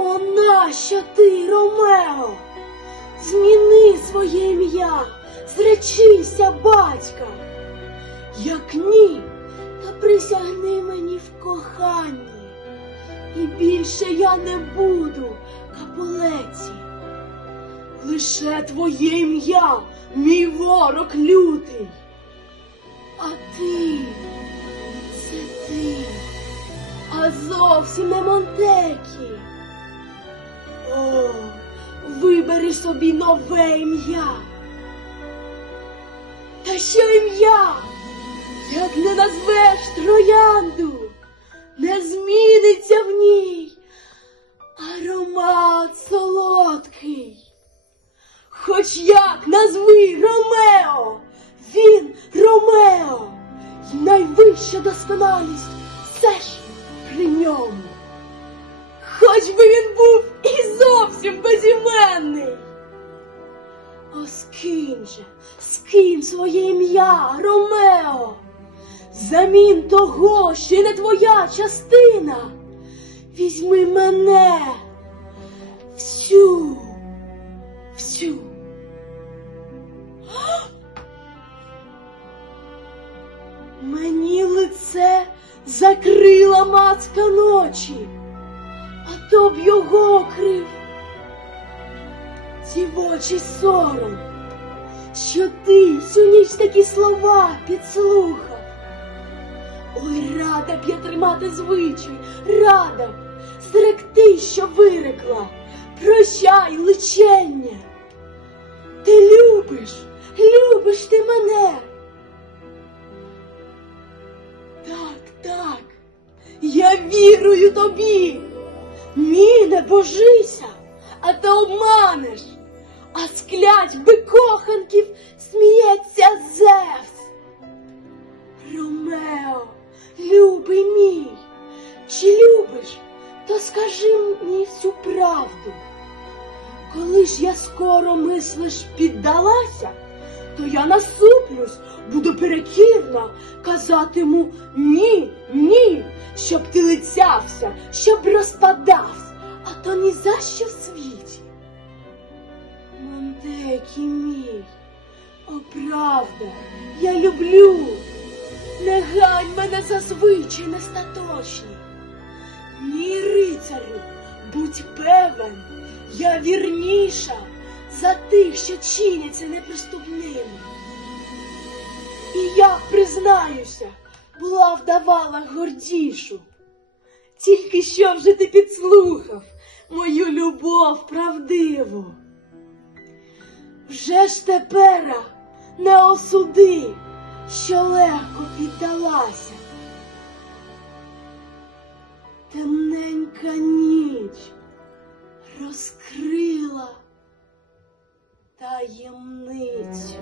О, нащо ти, Ромео? Зміни своє ім'я, зречися батька. Як ні, то присягни мені в коханні. І більше я не буду капулеці. Лише твоє ім'я, мій ворог лютий. А ти, це ти, а зовсім не Монтекі. О, вибери собі нове ім'я. Та що ім'я? Як не назвеш троянду, не зміниться в ній аромат солодкий. Хоч як назви Ромео, він Ромео, і найвища досконалість все ж при ньому. Хоч би він був і зовсім безіменний. О, скинь же, скинь своє ім'я, Ромео, замін того, що й не твоя частина. Візьми мене всю, всю. Мені лице закрила маска ночі, а то б його крив. Дівочий сором, що ти всю ніч такі слова підслухав. Ой, рада б я тримати звичай, рада б зректи, що вирекла, прощай личення. Ти любиш, любиш ти мене. Так, так, я вірую тобі. Ні, не божися, а то обманеш. А склять би коханків сміється Зевс. Ромео, любий мій, чи любиш, то скажи мені всю правду. Коли ж я скоро мислиш піддалася, то я насуплюсь, буду перекірна, казатиму ні, Мондекі мій, о правда, я люблю. Не гань мене за звичай нестаточні. Ні, рицарю, будь певен, я вірніша за тих, що чиняться неприступними. І я, признаюся, була вдавала гордішу. Тільки що вже ти підслухав мою любов правдиву. Вже ж тепера не осуди, що легко піддалася. Темненька ніч розкрила таємницю.